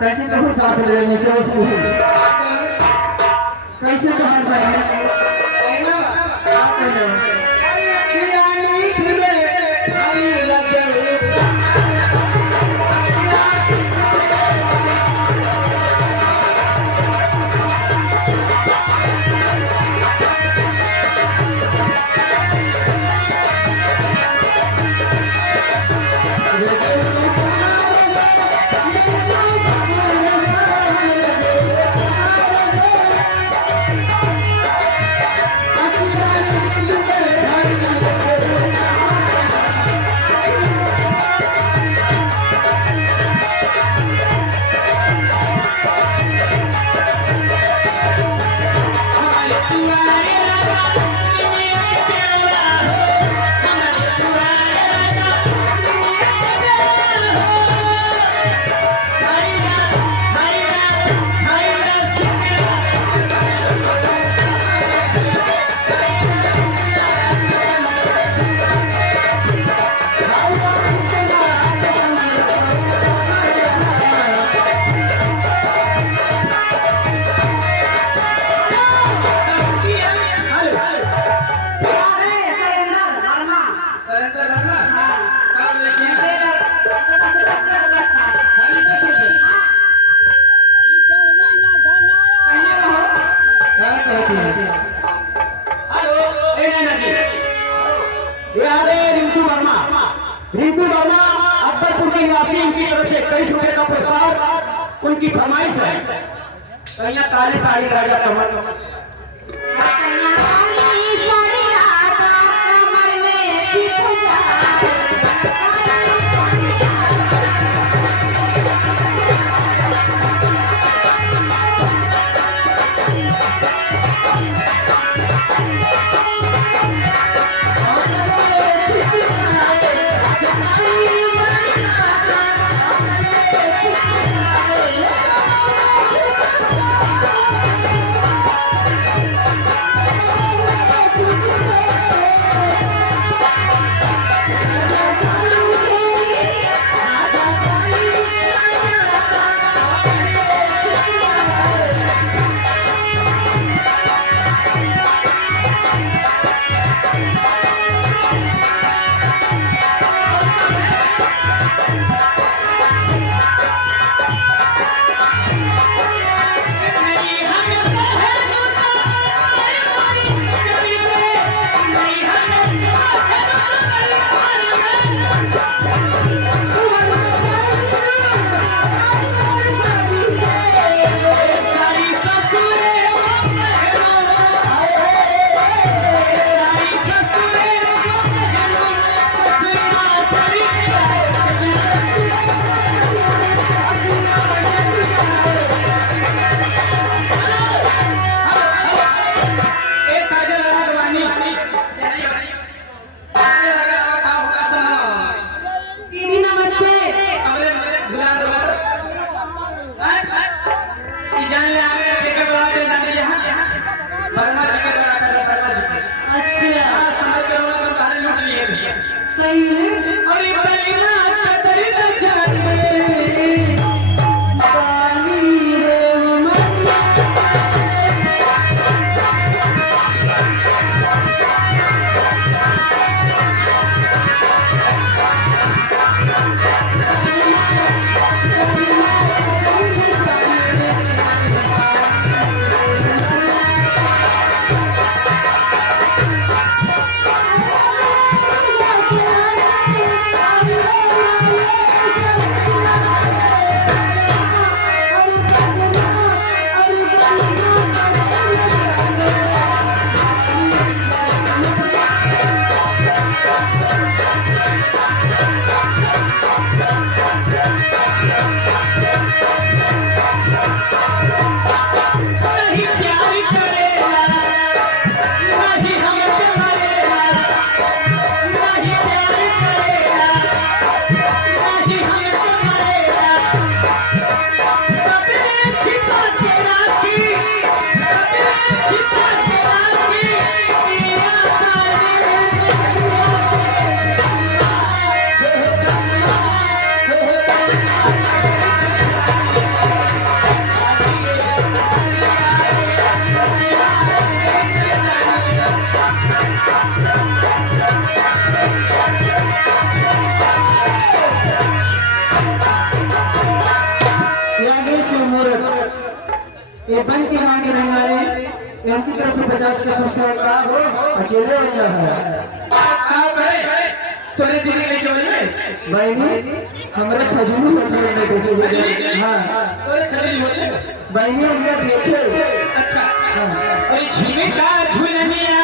कैसे कहूँ साथ लेने से उसको कैसे कहा जाए रिंकू वर्मा अकबरपुर के निवासी, इनकी तरफ से 21 रुपए का पुरस्कार उनकी फरमाइश है। कन्या काले साड़ी राजा कमल ये बन के गाँव के रहने वाले इनकी तरफ से 50 का पुरस्कार का वो अकेले हो गया है। तोरे दिल्ली में जो है भाई हमारे खजूर में देखे हाँ भाई उनका देखे अच्छा। झूले का झूलनिया